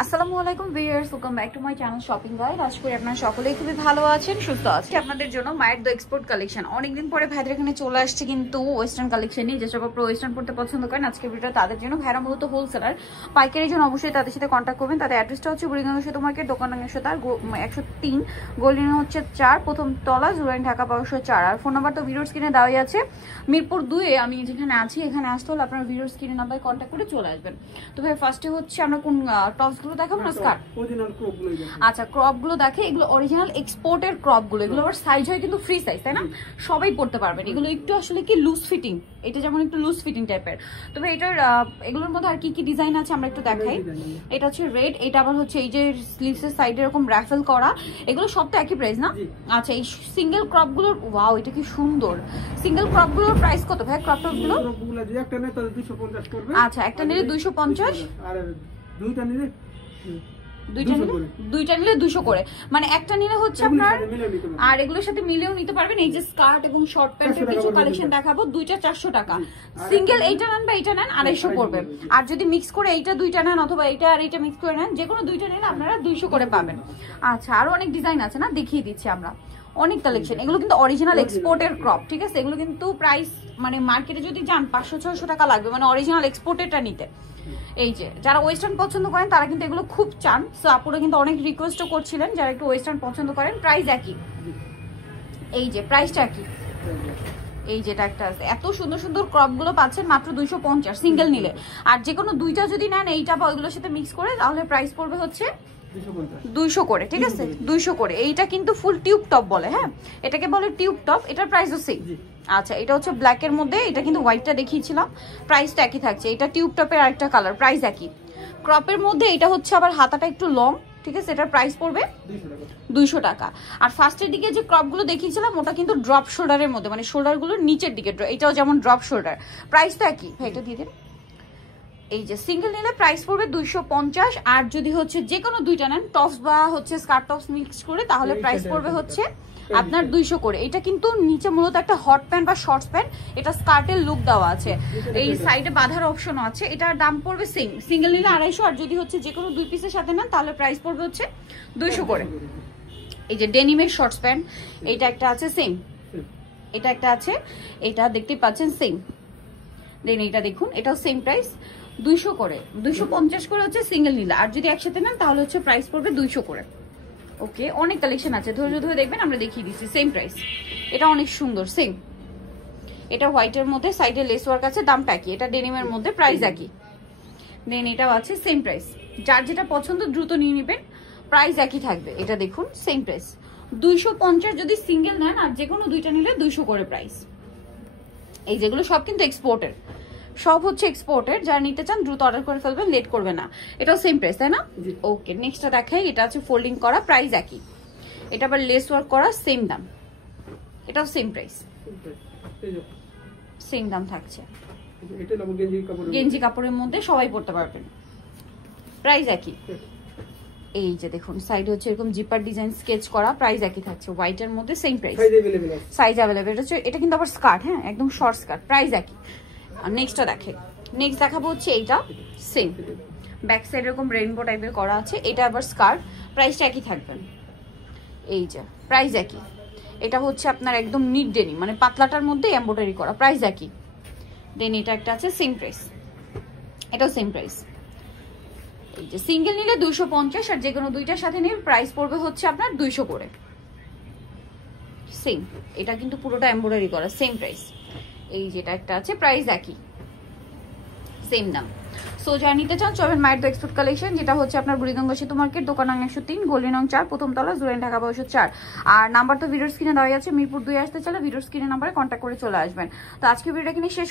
আসসালামু আলাইকুম viewers, welcome back to my channel shopping guide. আশা করি আপনারা সকলেই খুবই ভালো আছেন, সুস্থ আছেন। আপনাদের জন্য মায়ের দ্য এক্সপোর্ট কালেকশন অনেকদিন পরে ভাইদের এখানে চলে আসছে, কিন্তু ওয়েস্টার্ন কালেকশনই। যে সব আপনারা ওয়েস্টার্ন পড়তে পছন্দ করেন, আজকে ভিডিওটা তাদের জন্য। ভাইরা মূলত হোলসেলার, পাইকারির জন্য অবশ্যই তাদের সাথে কন্ট্যাক্ট করবেন। তাদের অ্যাড্রেসটা হচ্ছে বুড়িগঙ্গা সেতু মার্কেট, দোকান 103, গোল্ডেন হচ্ছে 4, প্রথম তলা, জুরাইন, ঢাকা 1204। আর ফোন নাম্বার তো ভিডিওর স্ক্রিনে দেওয়াই আছে। মিরপুর 2-এ আমি যেখানে আছি, এখানে আসতে হলে আপনারা ভিডিওর স্ক্রিনে নাম্বারে কন্ট্যাক্ট করে চলে আসবেন। তো ভাই ফার্স্টে হচ্ছে আমরা কোন টপসগুলো দেখাবো না স্কার্ট? আচ্ছা, ক্রপ গুলো দেখে, এগুলো অরিজিনাল এক্সপোর্টের ক্রপ গুলো। এগুলো আবার সাইজ হয় কিন্তু ফ্রি সাইজ, তাই না? সবাই পড়তে পারবেন। এগুলো একটু আসলে কি লুজ ফিটিং, এটা যেমন একটু লুজ ফিটিং টাইপের। তবে এটার এগুলোর মধ্যে আর কি কি ডিজাইন আছে আমরা একটু দেখাই। এটা হচ্ছে রেড, এটা আবার হচ্ছে এই যে স্লিভসের সাইডে এরকম রাফেল করা। এগুলো সব তো একই প্রাইস না? আচ্ছা, এই সিঙ্গেল ক্রপ গুলোর, ওয়াও এটা কি সুন্দর। সিঙ্গেল ক্রপ গুলোর প্রাইস কত ভাই? ক্রপ টপ গুলো আচ্ছা, একটা নিলে 250 আর দুইটা নিলে 200 করে, মানে একটা নিলে হচ্ছে আপনার। আর এগুলোর সাথে মিলেও নিতে পারবেন। এই যে স্কার্ট এবং শর্ট প্যান্টের কিছু কালেকশন দেখাবো, দুইটা 400 টাকা। সিঙ্গেল এইটা নেন বা এইটা নেন 250 পড়বে। আর যদি মিক্স করে এইটা দুইটা নেন অথবা এইটা আর এইটা মিক্স করে নেন, যে কোনো দুইটা নিলে আপনারা 200 করে পাবেন। আচ্ছা, আরো অনেক ডিজাইন আছে না, দেখিয়ে দিচ্ছি আমরা, অনেক কালেকশন। এগুলো কিন্তু অরিজিনাল এক্সপোর্টের ক্রপ, ঠিক আছে? এগুলো কিন্তু প্রাইস মানে মার্কেটে যদি যান 500-600 টাকা লাগবে, মানে অরিজিনাল এক্সপোর্টেরটা নিতে। এই যে যারা ওয়েস্টার্ন পছন্দ করেন তারা কিন্তু এগুলো খুব চান। সো আপুরা কিন্তু অনেক রিকোয়েস্টও করছিলেন যারা একটু ওয়েস্টার্ন পছন্দ করেন। প্রাইস একই, এই যে প্রাইসটা একই। এই যেটা একটা আছে, এত সুন্দর সুন্দর ক্রপ গুলো পাচ্ছেন মাত্র 250 সিঙ্গেল নিলে। আর যে কোনো দুইটা যদি নেন এইটা বা ওইগুলোর সাথে মিক্স করে, তাহলে প্রাইস পড়বে হচ্ছে 200 করে, ঠিক আছে? 200 করে। এইটা কিন্তু ফুল টিউব টপ বলে, হ্যাঁ, এটাকে বলে টিউব টপ। এটার প্রাইসও সেম। আচ্ছা, এটা হচ্ছে ব্ল্যাক এর মধ্যে, এটা কিন্তু হোয়াইটটা দেখিয়েছিলাম, প্রাইসটা একই থাকছে। এটা টিউব টপের আরেকটা কালার, প্রাইস একই। ক্রপের মধ্যে এটা হচ্ছে আবার হাতাটা একটু লং, ঠিক আছে? এটার প্রাইস পড়বে 200 টাকা। আর ফার্স্টের দিকে যে ক্রপগুলো দেখিয়েছিলাম ওটা কিন্তু ড্রপ শোল্ডারের মধ্যে, মানে শোল্ডারগুলোর নিচের দিকে, এটাও যেমন ড্রপ শোল্ডার, প্রাইস তো একই। ভাই এটা দিয়ে দিন। এই যে সিঙ্গেল নিলে প্রাইস পড়বে 250। আর যদি হচ্ছে যে কোনো দুইটা নেন, টপস বা হচ্ছে স্কার্ট টপস মিক্স করে, তাহলে প্রাইস পড়বে হচ্ছে আপনার 200 করে। এটা কিন্তু নিচে মূলত একটা হট প্যান্ট বা শর্টস প্যান্ট, এটা স্কার্টের লুক দেওয়া আছে, এই সাইডে বাঁধার অপশনও আছে। এটার দাম পড়বে সেম, সিঙ্গেল নিলে 250। আর যদি হচ্ছে যে কোনো দুই পিসের সাথে নেন তাহলে প্রাইস পড়বে হচ্ছে 200 করে। এই যে ডেনিমের শর্টস প্যান্ট, এইটা একটা আছে সেম, এটা একটা আছে, এটা দেখতে পাচ্ছেন সেম। দেন এটা দেখুন, এটাও সেম প্রাইস 200 করে। 250 করে হচ্ছে সিঙ্গেল নিলে, আর যদি একসাথে নেন তাহলে হচ্ছে প্রাইস পড়বে 200 করে। ওকে, অনেক কালেকশন আছে, ধৈর্য ধরে দেখবেন, আমরা দেখিয়ে দিচ্ছি। সেম প্রাইস, এটা অনেক সুন্দর, সেম। এটা হোয়াইটের মধ্যে সাইডে লেস ওয়ার্ক আছে, দামটা একই। এটা ডেনিমের মধ্যে, প্রাইস একই। দেন এটাও আছে সেম প্রাইস। যার যেটা পছন্দ দ্রুত নিয়ে নেবেন, প্রাইস একই থাকবে। এটা দেখুন সেম প্রাইস 250 যদি সিঙ্গেল নেন, আর যে কোনো দুইটা নিলে 200 করে প্রাইস। এই যেগুলো সব কিন্তু এক্সপোর্টের, সব হচ্ছে এক্সপোর্টের। যারা নিতে চান দ্রুত অর্ডার করে ফেলবেন, লেট করবে না। এটাও সেম প্রাইস, তাই না? ওকে, নেক্সটটা দেখাই। এটা আছে ফোল্ডিং করা, প্রাইস একই। এটা আবার লেস ওয়ার্ক করা, সেম দাম। এটাও সেম প্রাইস, সেম দাম থাকছে। গেঞ্জি কাপড়ের মধ্যে সবাই পড়তে পারবেন, প্রাইস একই। এই যে দেখুন সাইডে হচ্ছে এরকম জিপার ডিজাইন স্কেচ করা, প্রাইস একই থাকছে। হোয়াইটের মধ্যে সেম প্রাইস, সাইজ অ্যাভেলেবেল। এটা কিন্তু আবার স্কার্ট, হ্যাঁ, একদম শর্ট স্কার্ট, প্রাইস একই। আর নেক্সটটা দেখে, নেক্সট দেখাবো হচ্ছে এইটা সেম, ব্যাক সাইড এরকম রেইনবো টাইপের করা আছে। এটা আবার স্কার্ট, প্রাইসটা একই থাকবেন। এই যে প্রাইস একই। এটা হচ্ছে আপনার একদম নিট ডেনিম, মানে পাতলাটার মধ্যে এমব্রয়ডারি করা, প্রাইস একই। দেন এটা একটা আছে সেম প্রাইস, এটাও সেম প্রাইস। এই যে সিঙ্গেল নিলে 250, আর যে কোনো দুইটার সাথে নিলে প্রাইস পড়বে হচ্ছে আপনার 200 করে, সেম। এটা কিন্তু পুরোটা এমব্রয়ডারি করা, সেম প্রাইস। এই যেটা একটা আছে, প্রাইস একই, সেম দাম। সো যারা নিতে চান চলবেন মায়ের দ্য এক্সপোর্ট কালেকশন, যেটা হচ্ছে আপনার বুড়িগঙ্গা সেতু মার্কেট, দোকান 103, গোল্ডেন 4, প্রথম তলা, জুরাইন, ঢাকা 1204। আর নাম্বার তো ভিডিওর স্ক্রিনে দেওয়া আছে। মিরপুর 2 আসতে চাইলে ভিডিওর স্ক্রিনে নাম্বারে কন্ট্যাক্ট করে চলে আসবেন। তো আজকে ভিডিওটা এখানে শেষ।